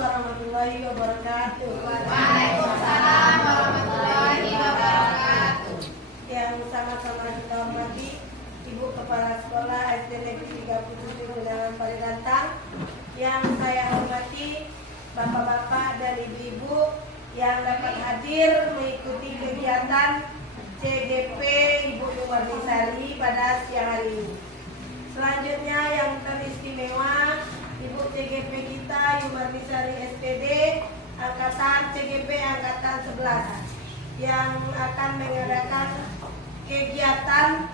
warahmatullahi wabarakatuh. Waalaikumsalam warahmatullahi wabarakatuh. Yang sama-sama kita hormati Ibu Kepala Sekolah SD Negeri 37 Genangan Paligantang, yang saya hormati Bapak-bapak dan Ibu-ibu yang dapat hadir mengikuti kegiatan CGP Ibu Yumarnisari pada siang hari ini. Selanjutnya yang teristimewa, Ibu CGP kita Yumarnisari SPD Angkatan CGP Angkatan 11 yang akan mengadakan kegiatan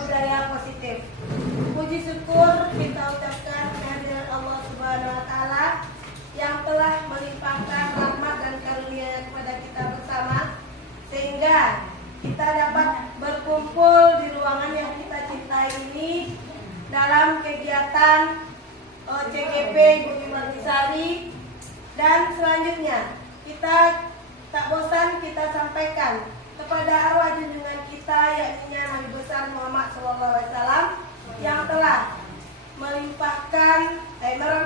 budaya positif. Puji syukur kita ucapkan kehadiran Allah Subhanahu wa Ta'ala yang telah melimpahkan rahmat dan karunia kepada kita bersama, sehingga kita dapat berkumpul di ruangan yang kita cintai ini dalam kegiatan CGP Ibu Yumarnisari. Dan selanjutnya kita tak bosan kita sampaikan kepada arwah junjungan kita, yakni Nabi besar Muhammad SAW, yang telah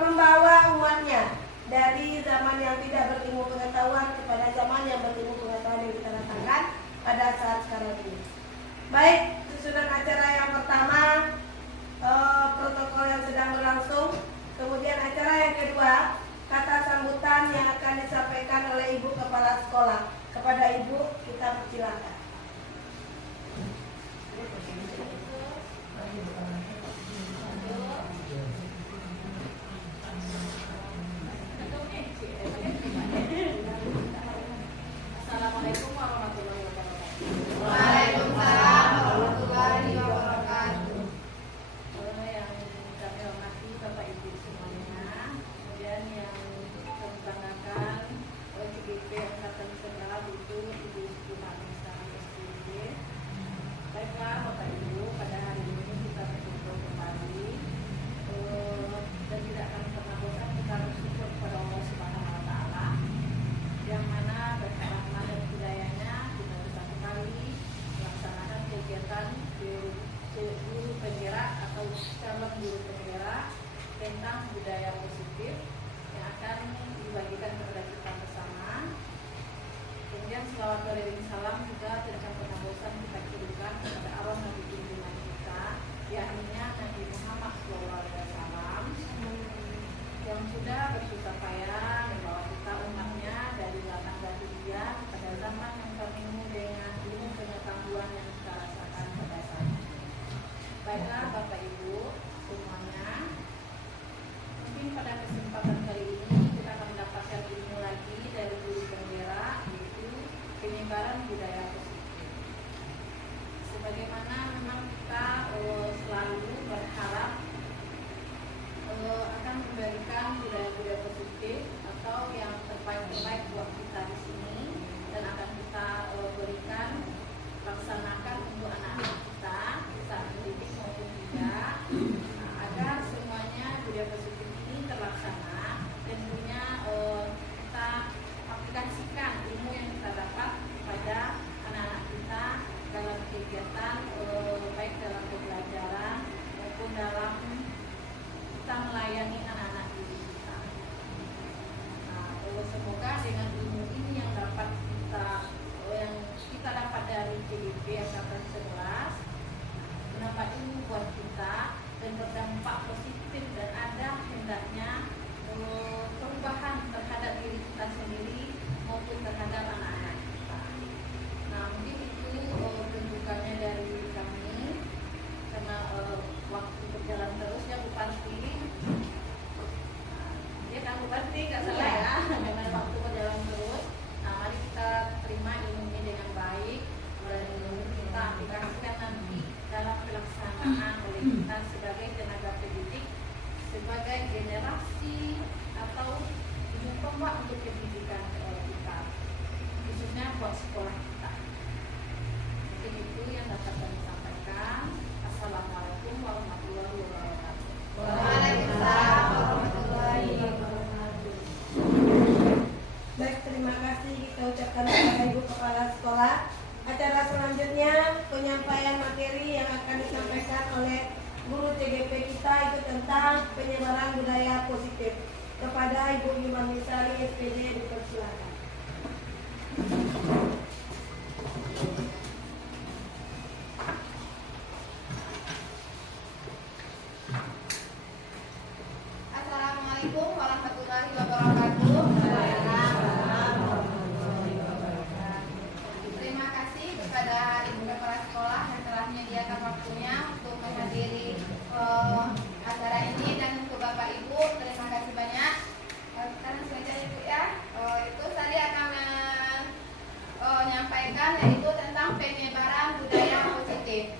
membawa umatnya dari zaman yang tidak berilmu pengetahuan kepada zaman yang berilmu pengetahuan yang kita datangkan pada saat sekarang ini. Baik, susunan acara yang pertama, protokol yang sedang berlangsung. Kemudian acara yang kedua, kata sambutan yang akan disampaikan oleh Ibu Kepala Sekolah. Kepada Ibu kita persilakan. Assalamualaikum warahmatullahi wabarakatuh. Waalaikumsalam warahmatullahi wabarakatuh. Yang kami hormati Bapak Ibu semuanya, kemudian yang kami banggakan CGP Angkatan 11 itu Ibu Yumarnisari SPD. Baiklah Bapak Ibu, pada hari ini kita berkumpul kembali dan tidak akan pernah bosan kita bersyukur kepada Allah Subhanahu wa Ta'ala, yang mana berkat rahmat dan hidayahnya kita bisa kembali melaksanakan kegiatan guru penggerak atau calon guru penggerak tentang budaya positif yang akan dibagikan kepada kita bersama. Kemudian selawat beriring salam juga tidak akan pernah bosan kita kirimkan kepada arwah Nabi junjungan kita, yakni Nabi Muhammad SAW, yang sudah bersusah payah membawa kita umatnya dari belakang dunia pada zaman yang penuh dengan ilmu pengetahuan yang kita rasakan pada saat ini. Baiklah Bapak Ibu semuanya, mungkin pada kesempatan kali ini kita akan mendapatkan ilmu lagi dari guru penggerak, yaitu penyebaran budaya positif. Sebagaimana memang kita selalu berharap akan memberikan budaya-budaya positif atau yang terbaik-terbaik buat kita di sini, dan akan kita berikan laksanakan untuk anak-anak kita saat mendidik maupun di materi yang akan disampaikan oleh guru CGP kita itu tentang penyebaran budaya positif. Kepada Ibu Yumanisari SPD dipersilakan. Assalamualaikum warahmatullahi wabarakatuh. Terima kasih kepada Ibu Kepala Sekolah yang telah menyediakan waktunya untuk menghadiri acara ini, dan untuk Bapak Ibu terima kasih banyak. Sekarang saja Ibu ya. Itu tadi akan menyampaikan yaitu tentang penyebaran budaya positif,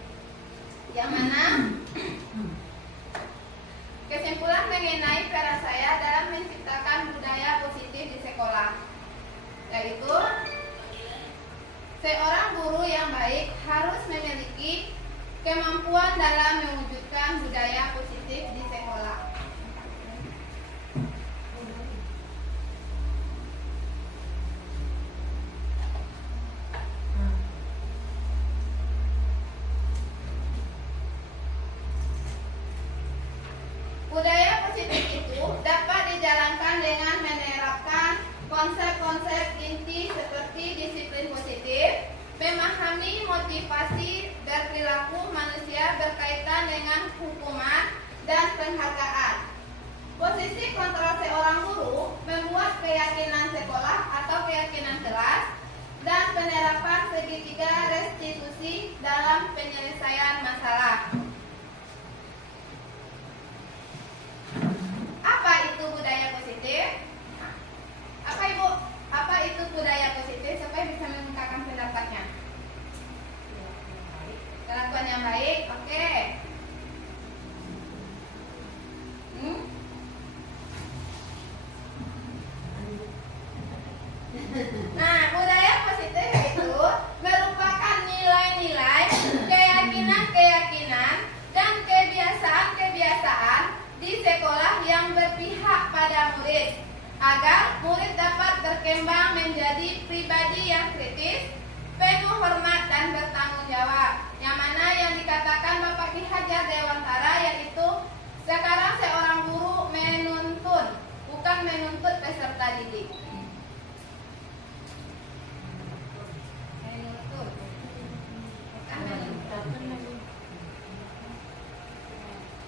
yang mana kesimpulan mengenai peran saya dalam menciptakan budaya positif di sekolah, yaitu seorang guru yang baik harus memiliki kemampuan dalam mewujudkan budaya positif di sekolah. Budaya positif itu dapat dijalankan dengan menerapkan konsep-konsep inti seperti disiplin positif, memahami motivasi berperilaku manusia berkaitan dengan hukuman dan penghargaan. Posisi kontrol seorang guru membuat keyakinan sekolah atau keyakinan kelas, dan penerapan segitiga restitusi dalam penyelesaian masalah. Apa itu budaya positif? Apa Ibu? Apa itu budaya positif? Supaya bisa mengungkapkan pendapatnya. Kelakuan yang baik, oke. Nah, budaya positif itu merupakan nilai-nilai, keyakinan-keyakinan, dan kebiasaan-kebiasaan di sekolah yang berpihak pada murid, agar murid dapat berkembang menjadi pribadi yang kritis, penuh hormat dan bertanggung jawab. Yang mana yang dikatakan Bapak Ki Hajar Dewantara, yaitu sekarang seorang guru menuntun, bukan menuntut peserta didik. Menuntut, bukan menuntut.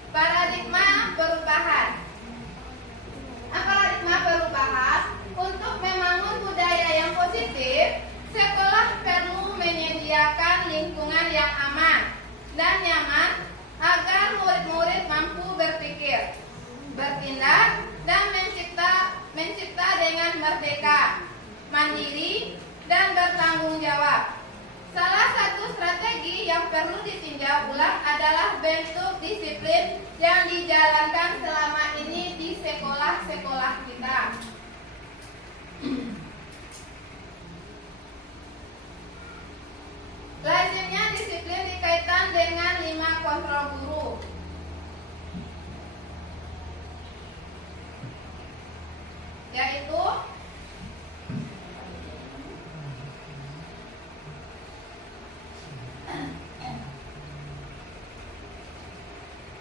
Paradigma perubahan. Paradigma perubahan untuk membangun budaya yang positif, sekolah perlu menyediakan lingkungan yang aman dan nyaman agar murid-murid mampu berpikir, bertindak, dan mencipta dengan merdeka, mandiri, dan bertanggung jawab. Salah satu strategi yang perlu ditinjau ulang adalah bentuk disiplin yang dijalankan selama ini di sekolah-sekolah kita. Lazimnya disiplin dikaitkan dengan 5 kontrol guru.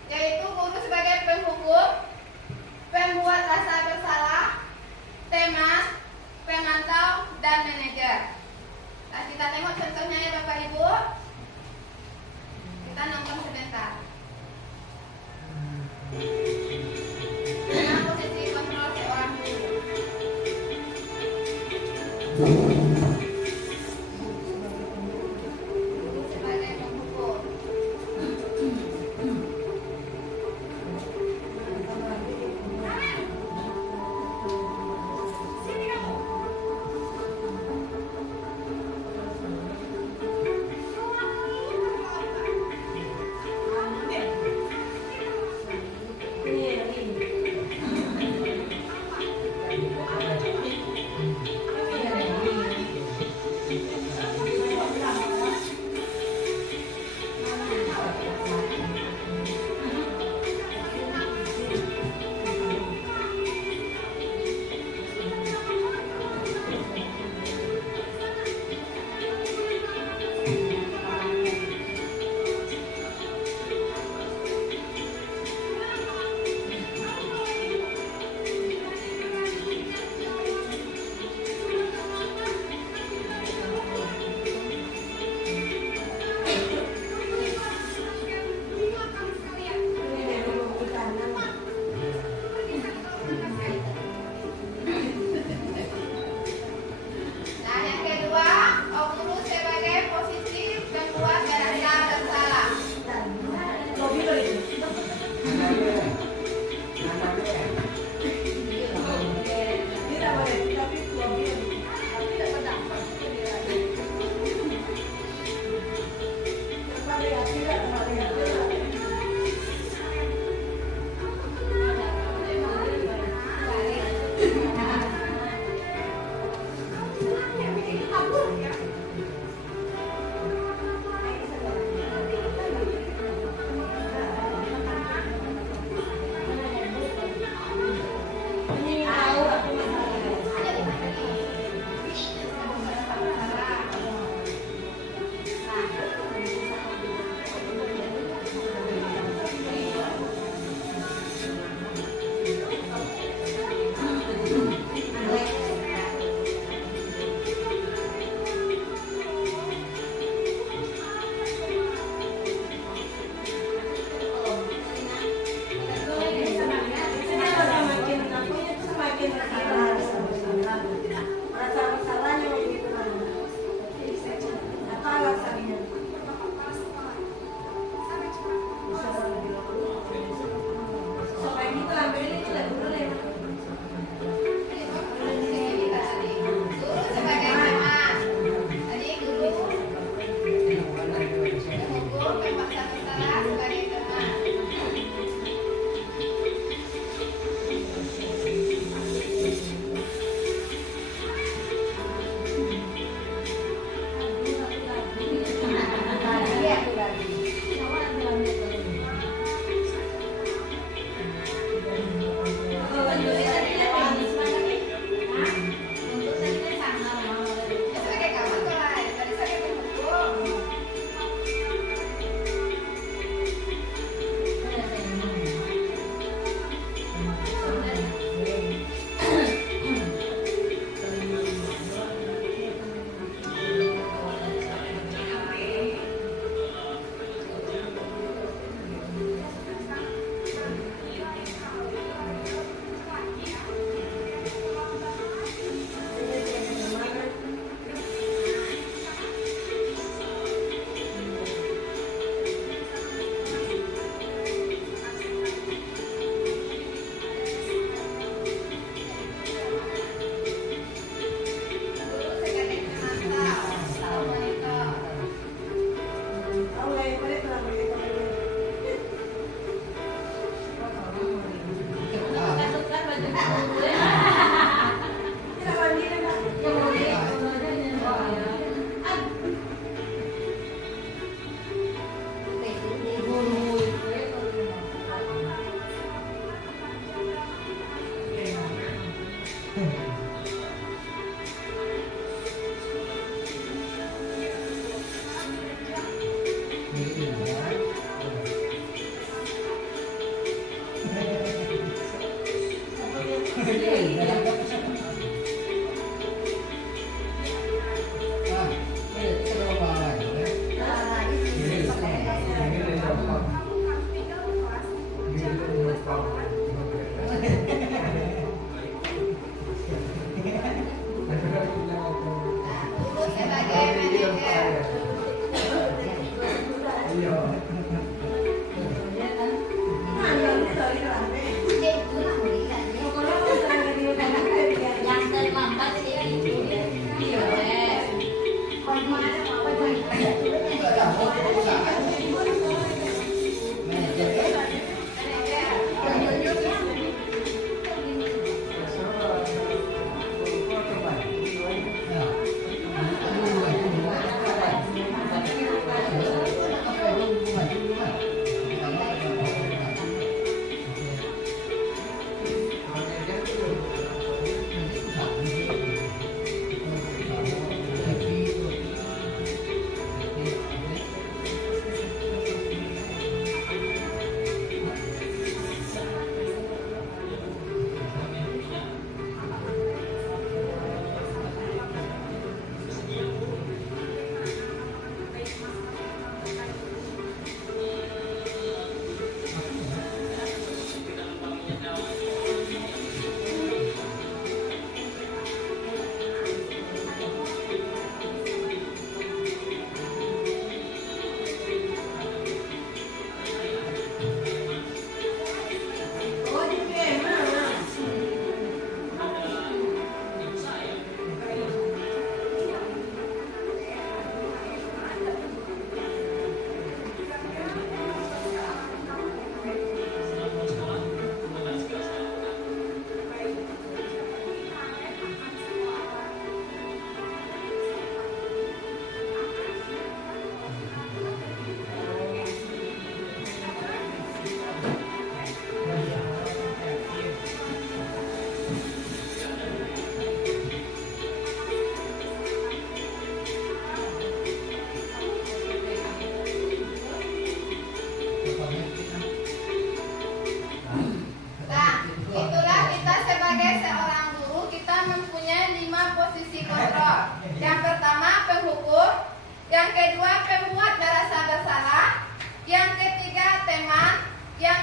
Yaitu guru sebagai penghukum, pembuat rasa bersalah, Pokoknya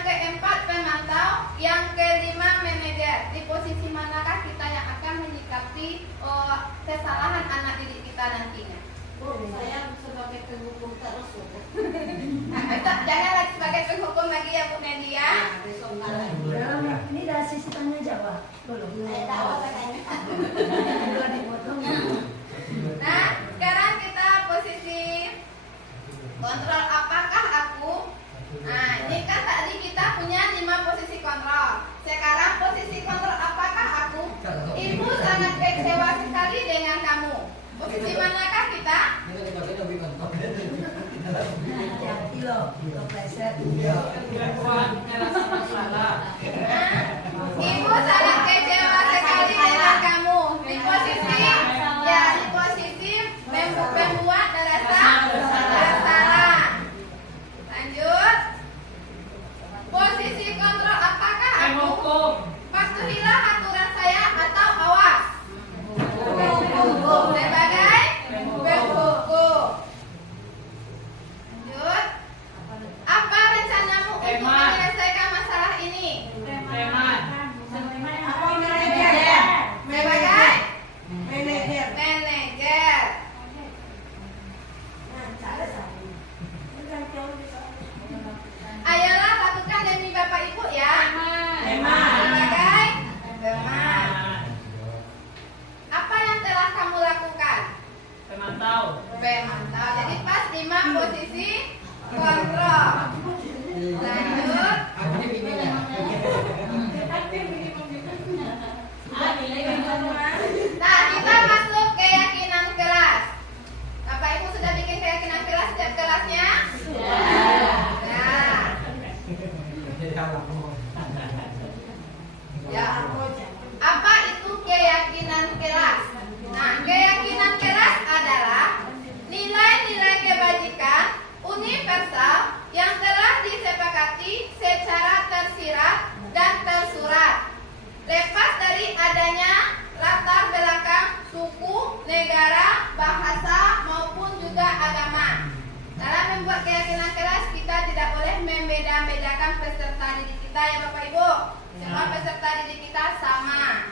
keempat pemantau, yang kelima manajer. Di posisi manakah kita yang akan menyikapi kesalahan anak didik kita nantinya? Bu, saya sebagai penghukum terus Bu. Jangan lagi sebagai penghukum lagi ya Bu Nadia. Besok malam. Ini dari sisi tanya jawab belum. Saya tahu katanya. Belum dipotong. Nah, sekarang kita posisi kontrol apakah aku. Nah, ini kan tadi kita punya 5 posisi kontrol. Sekarang posisi kontrol apakah aku. Ibu sangat kecewa sekali dengan kamu. Posisi manakah kita? Hati-hati loh, kepleset. Ibu sangat kecewa sekali dengan kamu. Di posisi membuat rasa bersalah. Lanjut. Posisi kontrol apakah aku? Patuhilah aturan saya atau awas. Sebagai penghukum. Lanjut. Apa rencanamu untuk menyelesaikan masalah ini? Apa manajer? Sebagai Manajer. manajer. Nah, salah satu. Bukan jauh di sana. Ayolah lakukan demi Bapak Ibu ya. Sebagai teman. Apa yang telah kamu lakukan? Pemantau. Jadi pas 5 posisi kontrol. Lanjut. Nah, kita masuk keyakinan kelas. Bapak Ibu sudah bikin keyakinan kelas setiap kelasnya? Nah, ya. Apa itu keyakinan kelas? Nah, keyakinan kelas adalah nilai-nilai kebajikan universal yang telah disepakati secara tersirat dan tersurat, lepas dari adanya latar belakang suku, negara, bahasa maupun juga agama. Dalam membuat keyakinan kelas kita tidak boleh membeda-bedakan peserta didik kita ya Bapak Ibu. Semua peserta didik kita sama.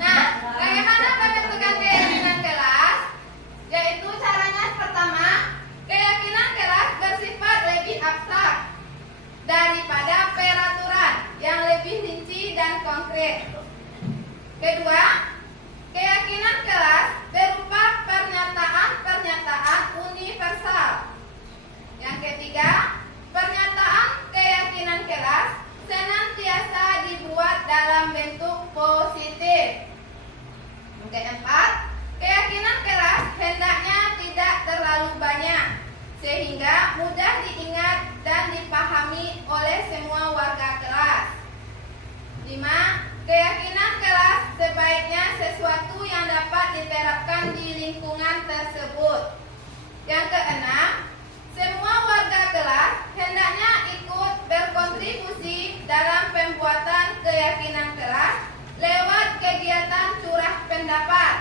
Nah, bagaimana pembentukan keyakinan kelas? Yaitu caranya pertama, keyakinan kelas bersifat lebih abstrak daripada peraturan yang lebih rinci dan konkret. Kedua, keyakinan kelas berupa pernyataan-pernyataan universal. Yang ketiga, pernyataan keyakinan kelas senantiasa dibuat dalam bentuk positif. Yang keempat, keyakinan kelas hendaknya tidak terlalu banyak sehingga mudah diingat dan dipahami oleh semua warga kelas. 5. Keyakinan kelas sebaiknya sesuatu yang dapat diterapkan di lingkungan tersebut. Yang keenam, semua warga kelas hendaknya ikut berkontribusi dalam pembuatan keyakinan kelas lewat kegiatan curah pendapat.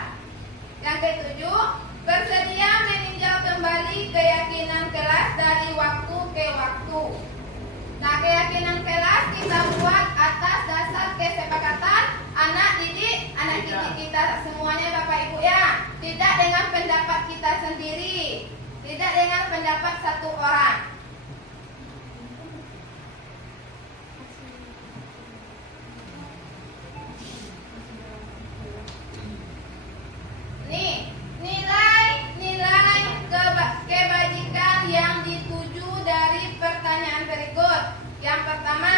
Yang ketujuh, bersedia meninjau kembali keyakinan kelas dari waktu ke waktu. Nah, keyakinan kelas kita buat atas dasar kesepakatan anak didik kita semuanya Bapak Ibu ya. Tidak dengan pendapat kita sendiri, tidak dengan pendapat satu orang. Nih, nilai-nilai kebajikan yang dituju dari pertanyaan berikut. Yang pertama,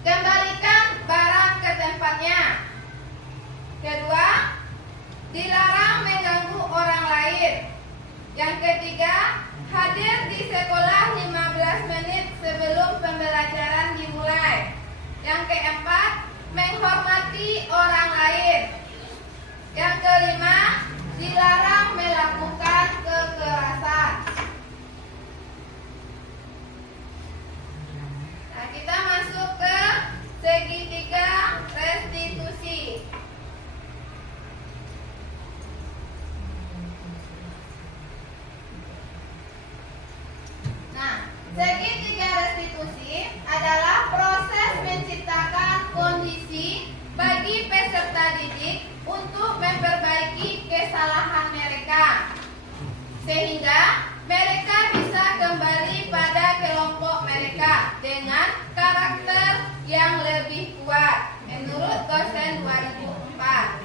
kembalikan barang ke tempatnya. Kedua, dilarang mengganggu orang lain. Yang ketiga, hadir di sekolah 15 menit sebelum pembelajaran dimulai. Yang keempat, menghormati orang lain. Yang kelima, dilarang melakukan kekerasan. Nah, kita masuk ke segitiga restitusi. Segitiga restitusi adalah proses menciptakan kondisi bagi peserta didik untuk memperbaiki kesalahan mereka, sehingga mereka bisa kembali pada kelompok mereka dengan karakter yang lebih kuat menurut dosen 2004.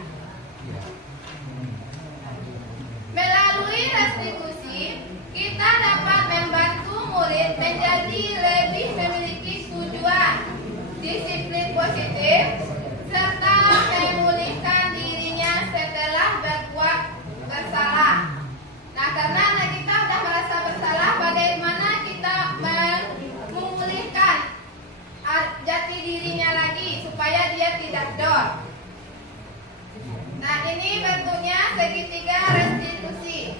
Melalui restitusi, kita dapat membantu murid menjadi lebih memiliki tujuan, disiplin positif, serta memulihkan dirinya setelah berbuat bersalah. Nah, karena anak kita sudah merasa bersalah, bagaimana kita memulihkan jati dirinya lagi supaya dia tidak down. Nah, ini bentuknya segitiga restitusi.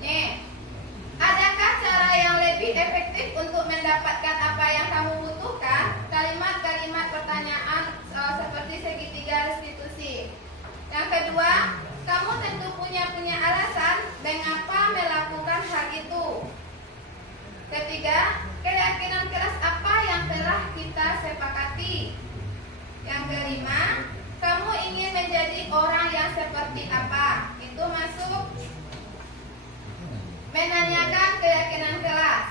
Nih, adakah cara yang lebih efektif untuk mendapatkan apa yang kamu butuhkan? Kalimat-kalimat pertanyaan seperti segitiga restitusi. Yang kedua, kamu tentu punya alasan mengapa melakukan hal itu. Ketiga, keyakinan keras apa yang telah kita sepakati. Yang kelima, kamu ingin menjadi orang yang seperti apa. Itu masuk menanyakan keyakinan kelas.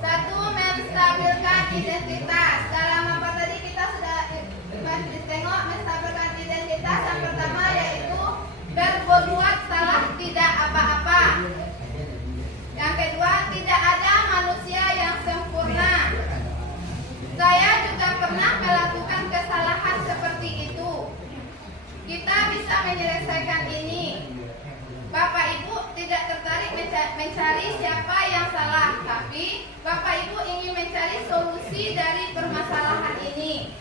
Satu, menstabilkan identitas. Dalam apa tadi kita sudah tengok menstabilkan identitas. Yang pertama yaitu berbuat salah tidak apa-apa. Yang kedua, tidak ada manusia yang sempurna. Saya juga pernah melakukan kesalahan seperti itu. Kita bisa menyelesaikan ini. Bapak Ibu tidak tertarik mencari siapa yang salah, tapi Bapak Ibu ingin mencari solusi dari permasalahan ini.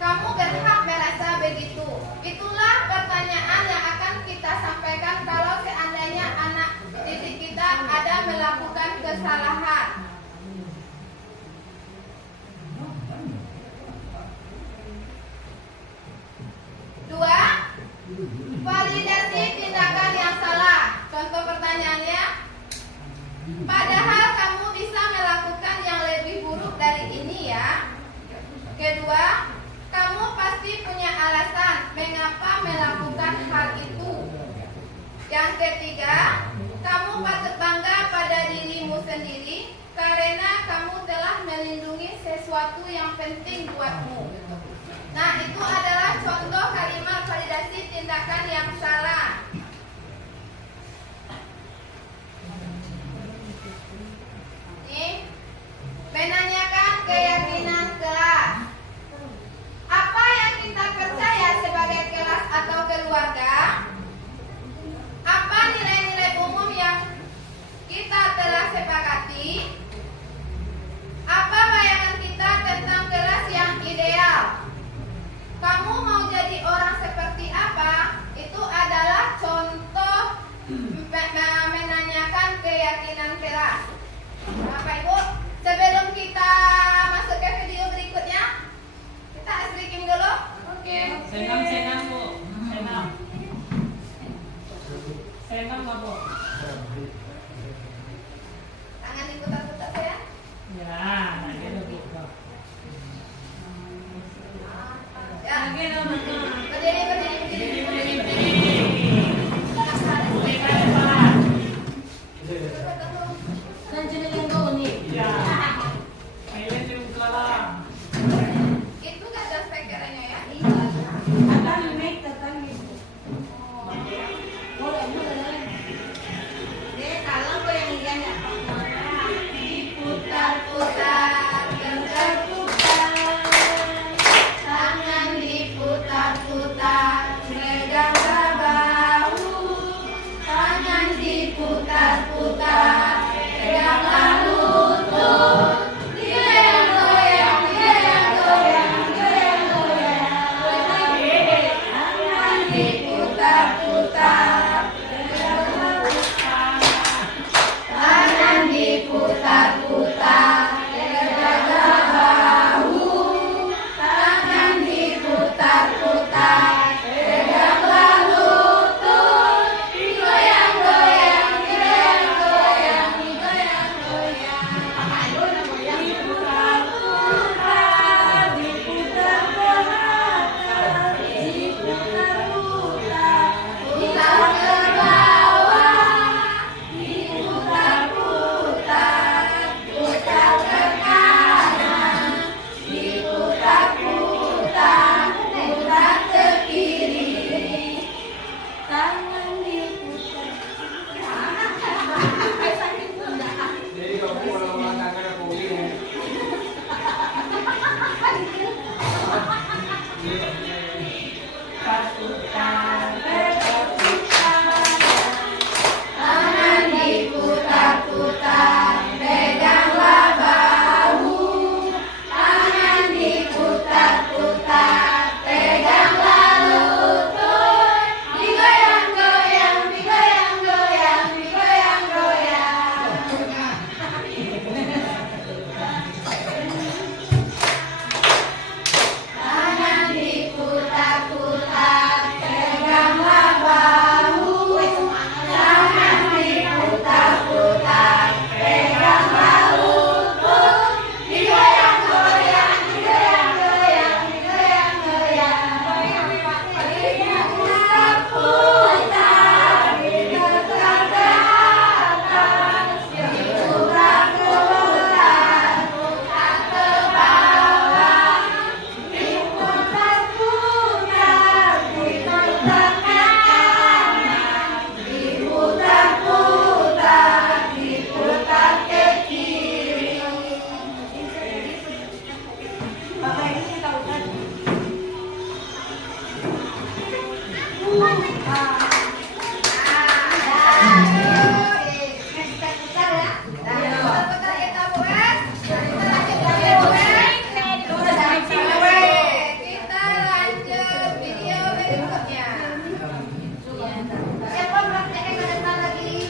Kamu berhak merasa begitu. Itulah pertanyaan yang akan kita sampaikan kalau seandainya anak didik kita ada melakukan kesalahan. Dua, validasi tindakan yang salah. Contoh pertanyaannya, padahal kamu bisa melakukan yang lebih buruk dari ini ya. Kedua, kamu pasti punya alasan mengapa melakukan hal itu. Yang ketiga, kamu patut bangga pada dirimu sendiri karena kamu telah melindungi sesuatu yang penting buatmu. Nah, itu adalah contoh kalimat validasi tindakan yang salah. Nih, menanyakan keyakinan kelas. Apa yang kita percaya sebagai kelas atau keluarga? Apa nilai-nilai umum yang kita telah sepakati? Apa bayangan kita tentang kelas yang ideal? Kamu mau jadi orang seperti apa? Itu adalah Putar kita Bu Es. Kita lanjut lagi Bu Es. Kita lanjut video berikutnya. Siapa prakteknya ke depan lagi?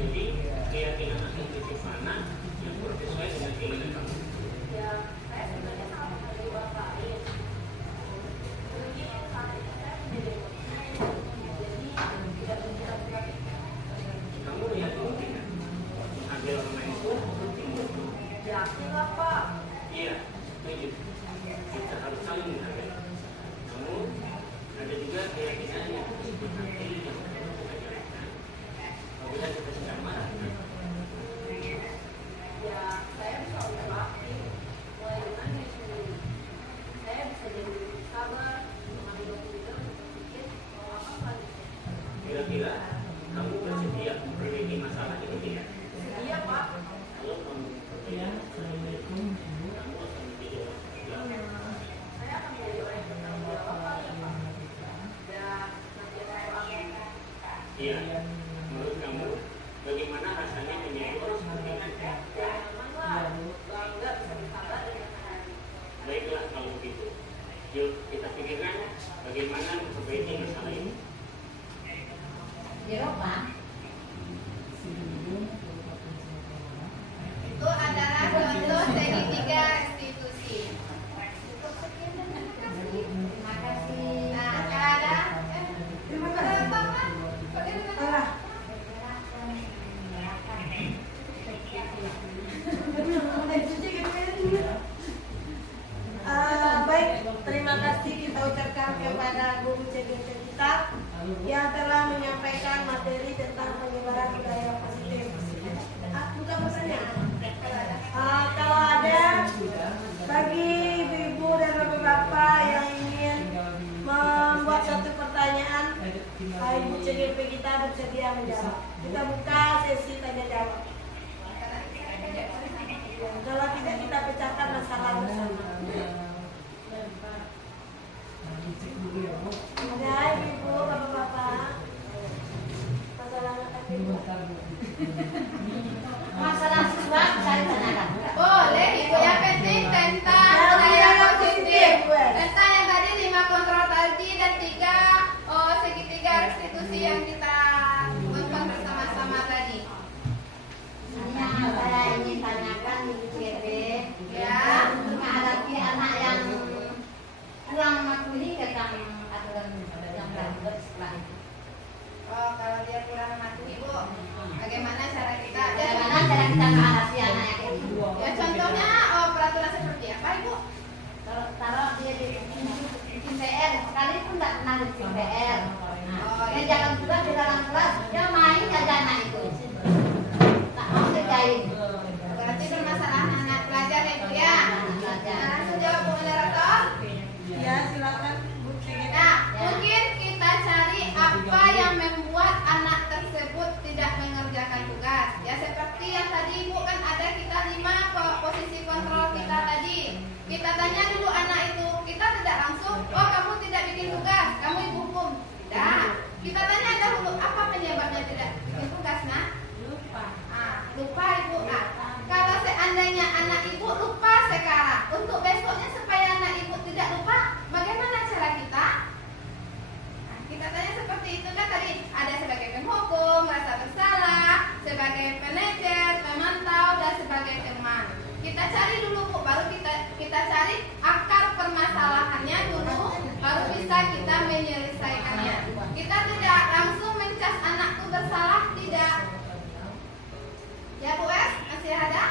Jadi keyakinan asal titik mana yang sesuai dengan keinginan kamu. Kamu yakin tidak? Ada orang itu iya, setuju. Kita harus saling menghargai. Namun ada juga keyakinan yang disebut hati yang kita jalankan. Apabila kita sedang marah, kira-kira kamu bersedia memperbaiki masalah ini tidak? Iya Pak. Kalau kamu bersedia, kamu akan menjadi orang yang Saya akan menjadi orang yang bertanggung jawab Pak. Dan nanti saya akan iya. Menurut kamu, bagaimana rasanya menjadi orang seperti itu? nyaman lah, bangga bisa bersahabat dengan hari. Baiklah kalau begitu. Yuk kita pikirkan bagaimana memperbaiki masalah ini. Itu adalah contoh segitiga restitusi. Terima kasih. Nah, ada Terima kasih. Allah. Baik, terima kasih kita ucapkan kepada guru CGT kita yang telah menyampaikan materi tentang penyebaran budaya positif. Bukan pesannya. Kalau ada bagi ibu-ibu dan bapak-bapak yang ingin membuat satu pertanyaan, ibu CGP kita bersedia menjawab. Kita buka sesi tanya jawab. Kalau tidak kita pecahkan masalah bersama. Ya, ibu, bapak-bapak. Masalah apa ibu? Masalah siswa saya tanyakan. boleh ibu yang penting tentang budaya positif. Tentang yang tadi 5 kontrol tadi dan 3 segitiga restitusi yang kita buatkan bersama. lain. Berarti permasalahan anak pelajar ya Bu ya. Nah, langsung jawab Bu moderator. Ya, silakan Bu Cegeta. Nah, mungkin kita cari apa yang membuat anak tersebut tidak mengerjakan tugas. Ya seperti yang tadi Ibu kan ada kita 5 posisi kontrol kita tadi. Kita tanya dulu anak itu, kita tidak langsung, oh kamu tidak bikin tugas, kamu ibu hukum. Tidak. Kita tanya dahulu apa penyebabnya tidak bikin tugas, nah? Lupa Ibu. Nah, kalau seandainya anak Ibu lupa sekarang, untuk besoknya supaya anak Ibu tidak lupa, bagaimana cara kita? Nah, kita tanya seperti itu kan tadi ada sebagai penghukum, rasa bersalah, sebagai manajer, memantau dan sebagai teman. Kita cari dulu Bu, baru kita cari akar permasalahannya dulu, baru bisa kita menyelesaikannya. Kita tidak langsung mencas anak itu bersalah, tidak. Ya Bu Es, masih ada?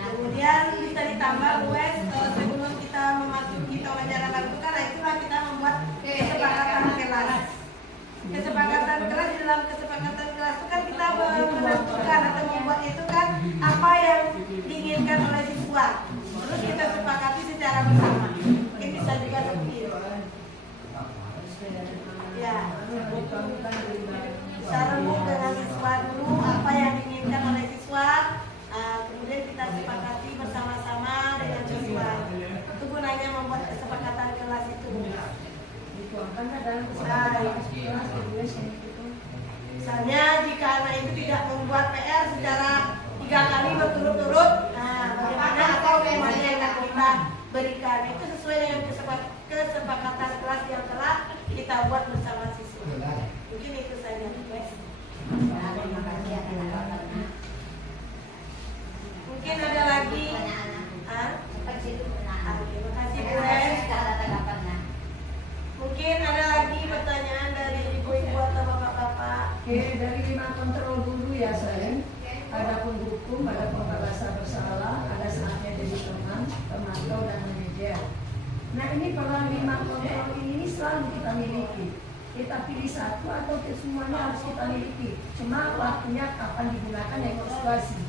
Kemudian bisa ditambah Bu Es, sebelum kita memasuki pelajaran lalu karena itulah kita membuat kesepakatan kelas. Kesepakatan kelas, di dalam kesepakatan kelas itu kan kita menentukan atau membuat itu kan apa yang diinginkan oleh siswa. Terus kita sepakati secara bersama. Mungkin bisa juga seperti itu. Ya, bisa remuk dengan siswa dulu apa yang diinginkan oleh siswa. Kemudian kita sepakati bersama-sama dengan siswa. Itu gunanya membuat kesepakatan kelas itu. Misalnya jika anak itu tidak membuat PR secara 3 kali berturut-turut, bagaimana atau kemana yang akan kita berikan itu sesuai dengan kesepakatan kelas yang telah kita buat bersama siswa. Mungkin itu saja, guys. Terima kasih anak-anak. Mungkin ada lagi. Terima kasih Bu Es. Mungkin ada lagi pertanyaan dari ibu-ibu atau bapak-bapak. Oke, dari 5 kontrol dulu ya sayang. Ada penghukum, ada merasa bersalah, ada saatnya jadi teman, pemantau dan manajer. Nah ini peran 5 kontrol ini selalu kita miliki. Kita pilih satu atau semuanya harus kita miliki. Cuma waktunya kapan digunakan yang situasi.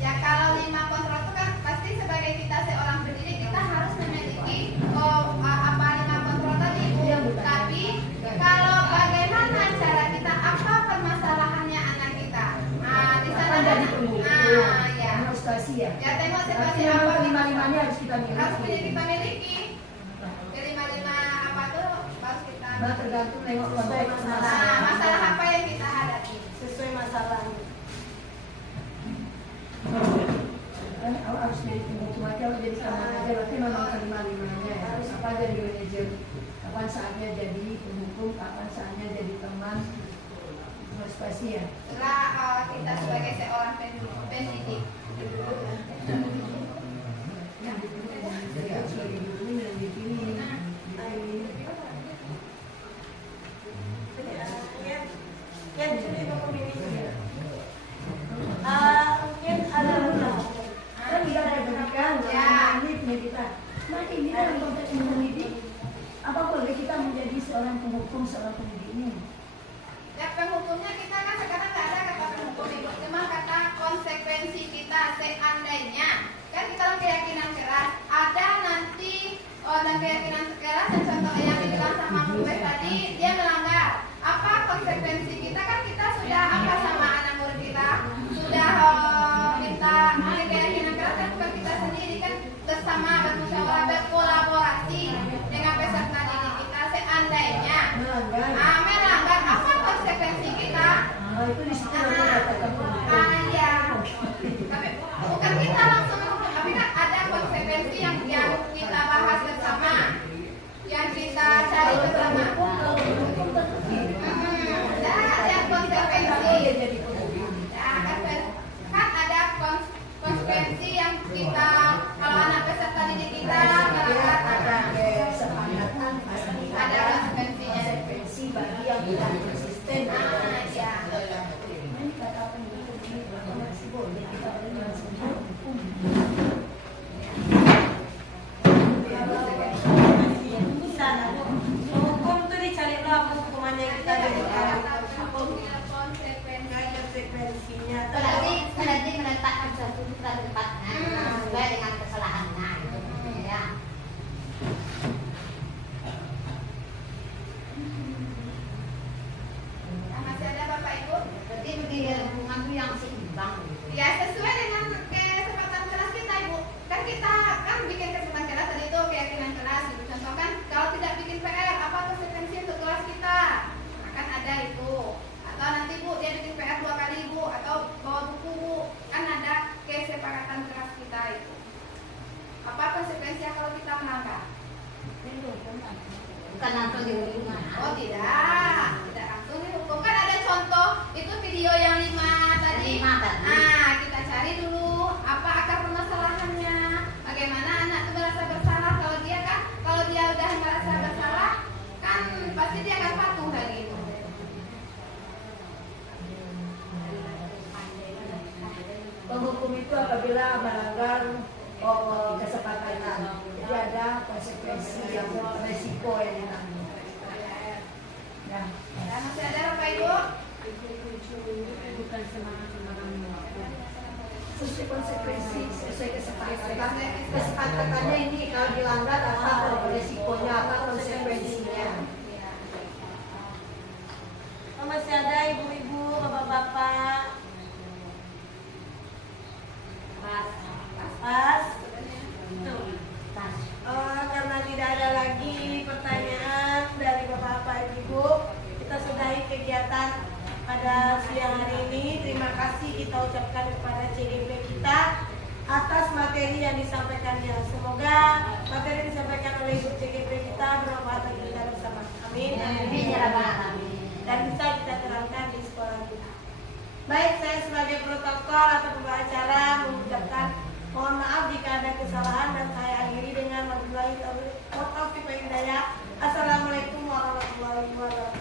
Ya kalau 5 kontrol itu kan pasti sebagai kita seorang pendidik kita harus memiliki apa 5 kontrol tadi Bu. Tapi kalau bagaimana cara kita, apa permasalahannya anak kita? Nah di sana Kapan jadi penghukum? ya. Situasi ya. Ya tengok Tapi situasi yang apa 5-5-nya harus kita harus miliki. kita miliki. Dari 5 apa tuh harus kita. Nah tergantung nengok konteks masalah. Nah masalah apa yang kita hadapi? Sesuai masalahnya. Kan harus jadi penghukum aja, kalau jadi sama aja berarti memang 5-5-nya ya. Harus apa jadi manajer, kapan saatnya jadi penghukum, kapan saatnya jadi teman, harus pasti ya. Setelah kita sebagai seorang pendidik. Jadi harus sebagai guru yang dipilih. Yang sulit memilih. Mungkin ada Kan kita berikan ini pendidikan. Nah ini dalam konteks mendidik, apa boleh kita menjadi seorang penghukum, seorang pendidik ini? Ya penghukumnya kita kan sekarang nggak ada kata penghukum Ibu, cuma kata konsekuensi meletakkan sesuatu pada tempatnya sesuai dengan kesalahannya gitu. Ya. Masih ada Bapak Ibu? Berarti begini lingkungan itu yang seimbang gitu. Ya sesuai dengan kesempatan kelas kita Ibu. Kan kita kan bikin kesempatan kelas tadi itu keyakinan kelas gitu. Contoh kan kalau tidak bikin PR apa konsekuensi untuk kelas kita? Akan ada itu. Atau nanti Bu dia bikin PR 2 kali Bu atau bawa buku Bu. Kan ada kesepakatan kelas kita itu. Apa konsekuensinya kalau kita melanggar? Bukan langsung dihukum. Oh tidak langsung dihukum. Kan ada contoh itu video yang 5 tadi. Nah kita cari dulu apa akar permasalahannya. Bagaimana anak itu merasa bersalah kalau dia udah merasa bersalah kan pasti dia akan patuh lagi itu. Penghukum itu apabila melanggar kesepakatan, jadi ada konsekuensi yang resiko yang ditanggung. Ya. Dan masih ada Bapak Ibu? Bukan semangat-semangat. Sesuai konsekuensi, sesuai kesepakatan. Kesepakatannya ini kalau dilanggar apa resikonya, apa konsekuensinya. Masih ada ibu-ibu, bapak-bapak. Pas. Karena tidak ada lagi pertanyaan dari bapak-bapak ibu, kita sudahi kegiatan pada siang hari ini. Terima kasih kita ucapkan kepada CGP kita atas materi yang disampaikannya. Semoga materi yang disampaikan oleh ibu CGP kita bermanfaat bagi kita bersama. Amin. Dan bisa kita terangkan di sekolah kita. Baik, saya sebagai protokol atau pembawa acara mengucapkan mohon maaf jika ada kesalahan dan saya akhiri dengan wabillahi taufiq wal hidayah. Assalamualaikum warahmatullahi wabarakatuh.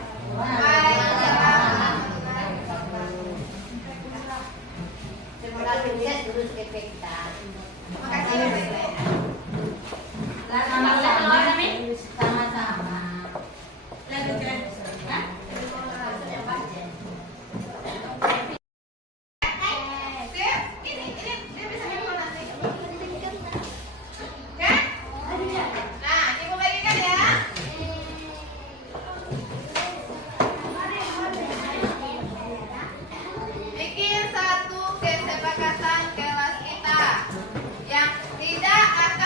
Terima kasih sukses dulu SPP kita. Terima kasih Bapak Ibu. Sama-sama. Lanjutkan. Ini dia bisa handphone nanti. Kan? Nah, Ibu bagikan ya. Bikin satu kesepakatan kelas kita yang tidak akan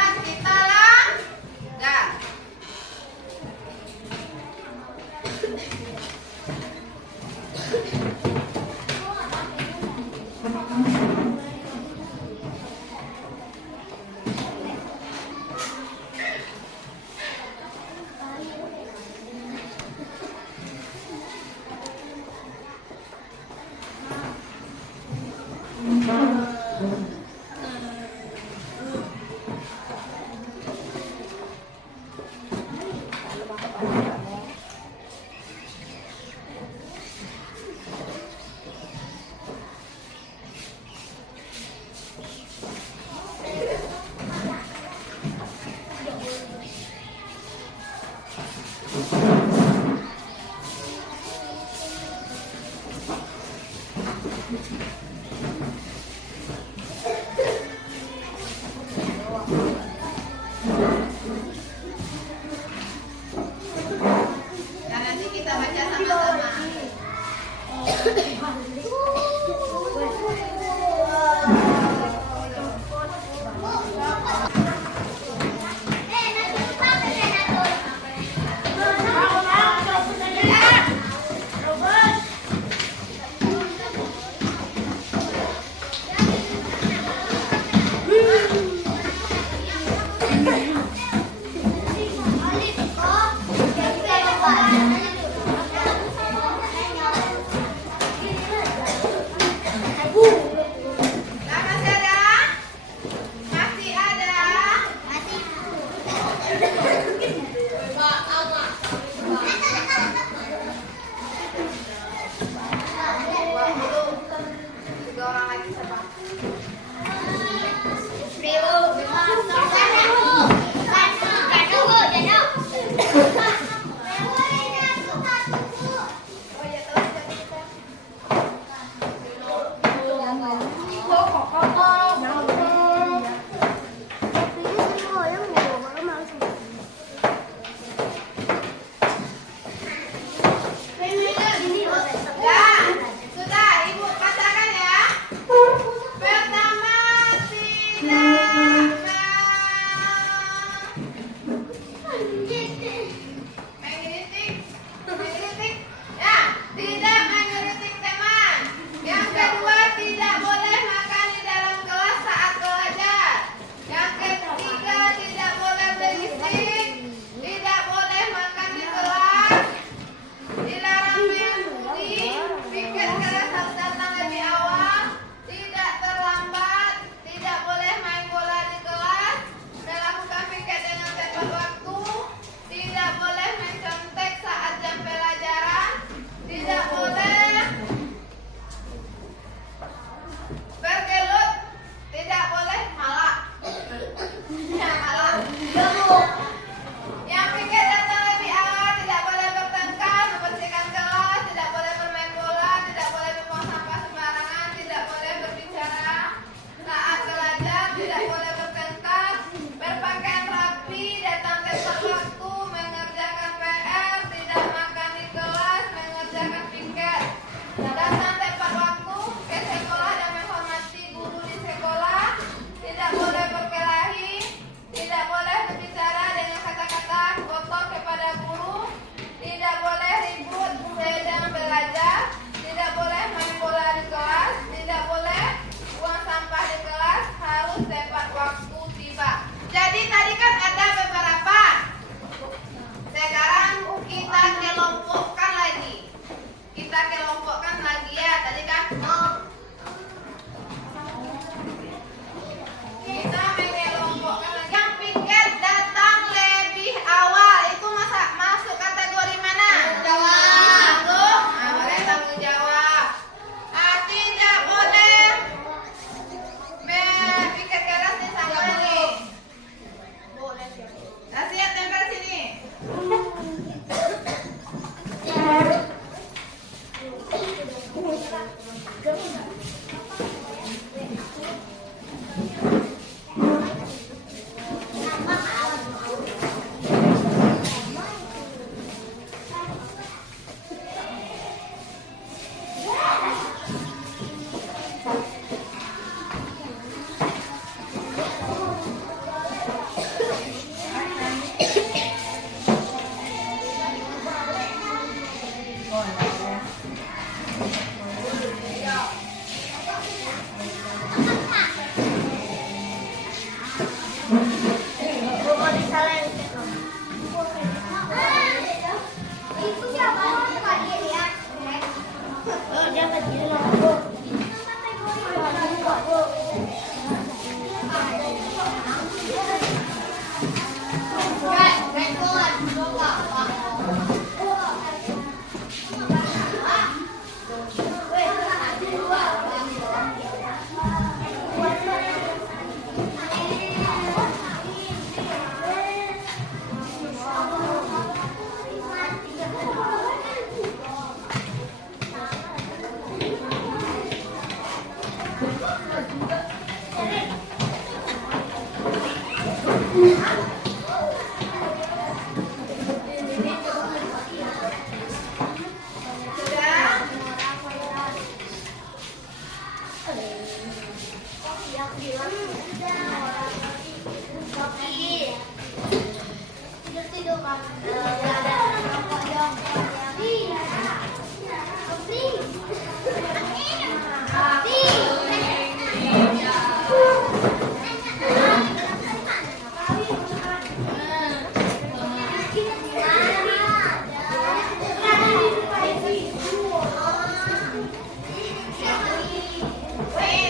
yang bilang Sofi tidur kan ada rokok dong iya Sofi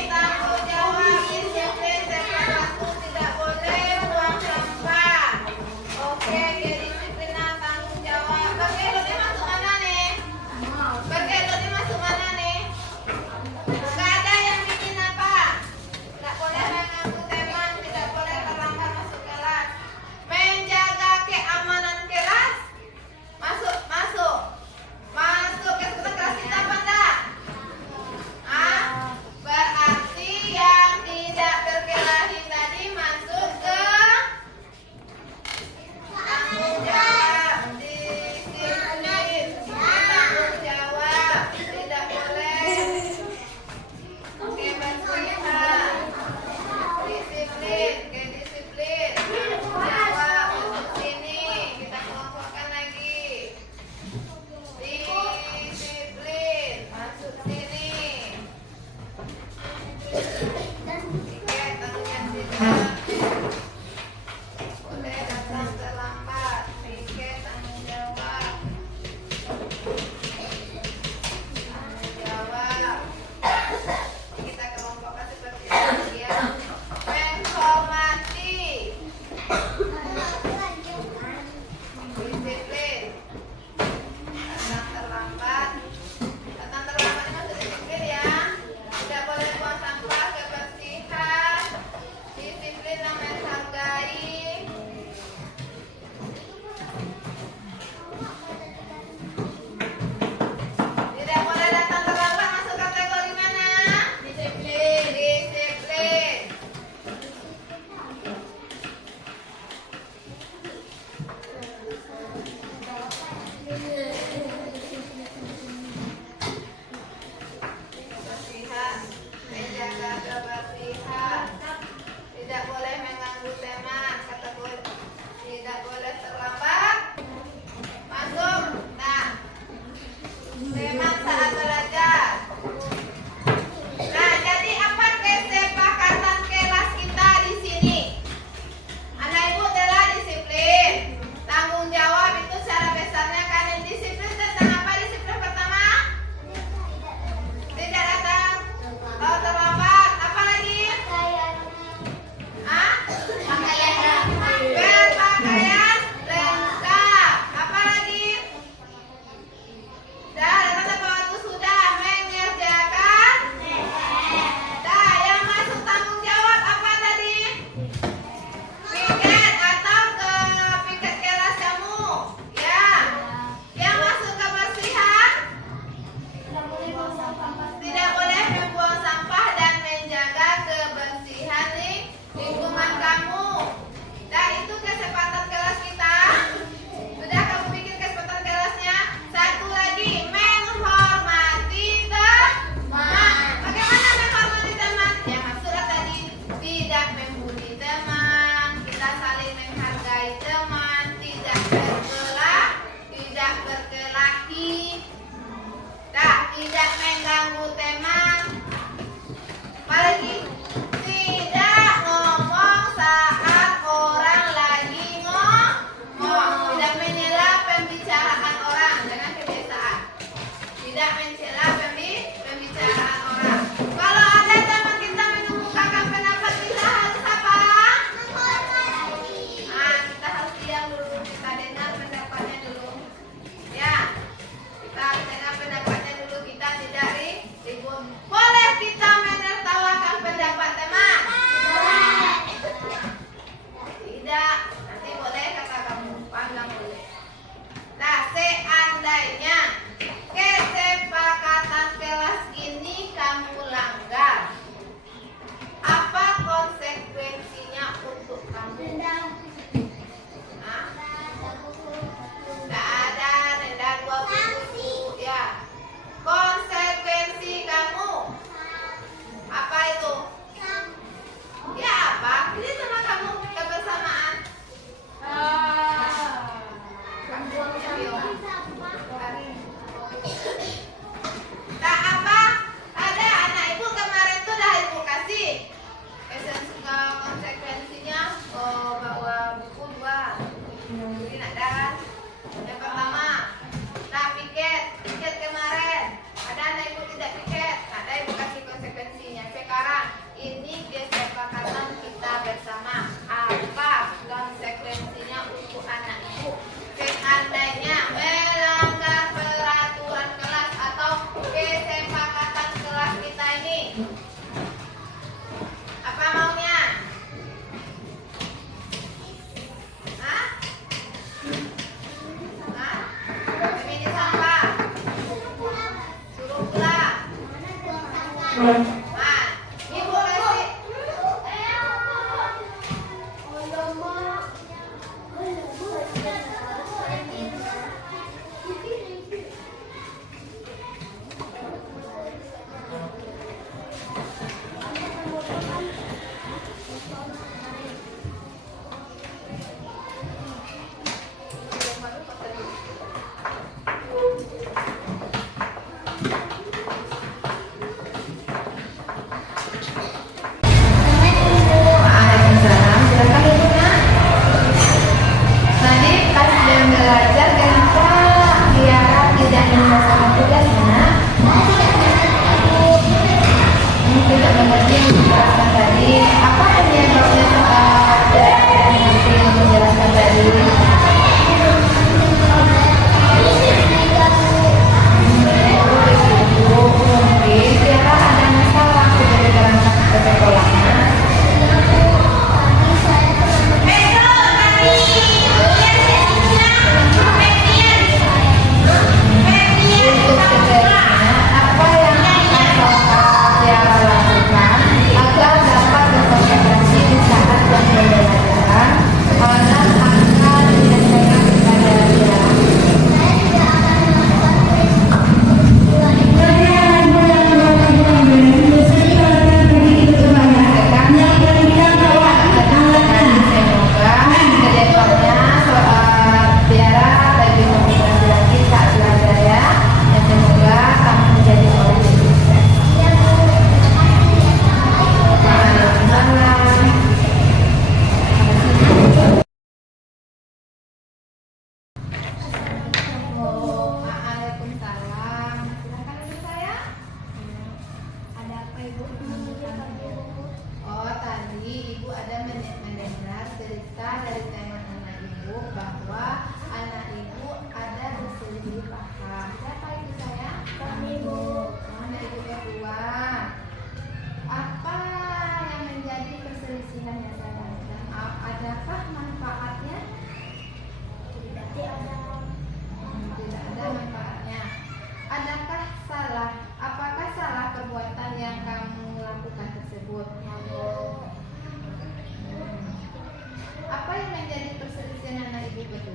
Tanggung jawab disiplin separaku tidak boleh buang sampah. Oke, kedisiplinan tanggung jawab. Oke, lo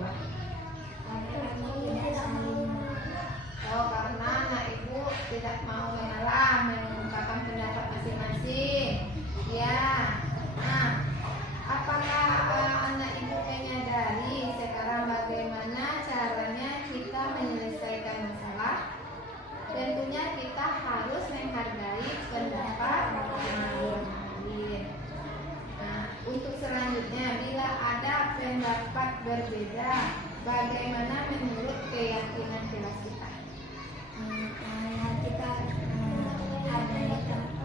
kedua? Agar tidak saling Oh, karena anak ibu tidak mau mengalah, mengungkapkan pendapat masing-masing. Ya. Nah, apakah anak ibu menyadari sekarang bagaimana caranya kita menyelesaikan masalah? Tentunya kita harus menghargai pendapat orang lain. Nah, untuk selanjutnya, bila ada pendapat berbeda, bagaimana menurut keyakinan kelas kita? kita ada